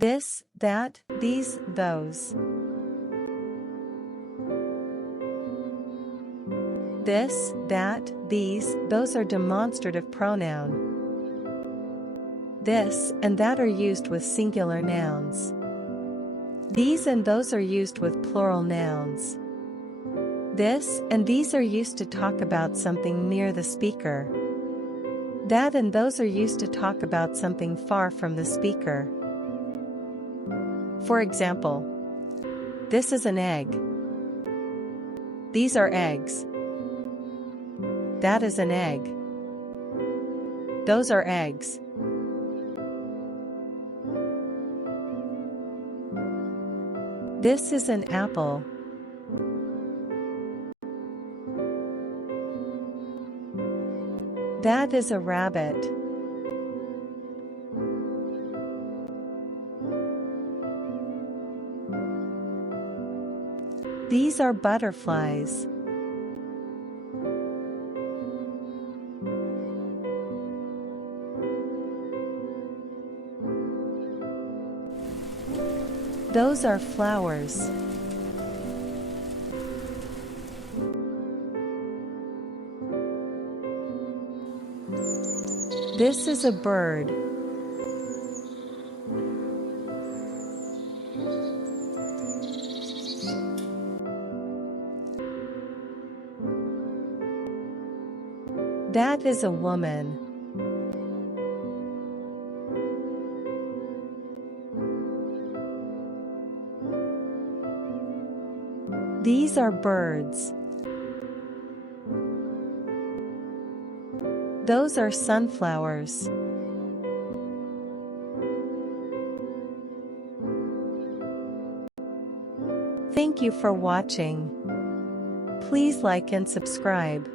This, that, these, those. This, that, these, those are demonstrative pronoun. This and that are used with singular nouns. These and those are used with plural nouns. This and these are used to talk about something near the speaker. That and those are used to talk about something far from the speaker. For example, this is an egg. These are eggs. That is an egg. Those are eggs. This is an apple. That is a rabbit. These are butterflies. Those are flowers. This is a bird. That is a woman. These are birds. Those are sunflowers. Thank you for watching. Please like and subscribe.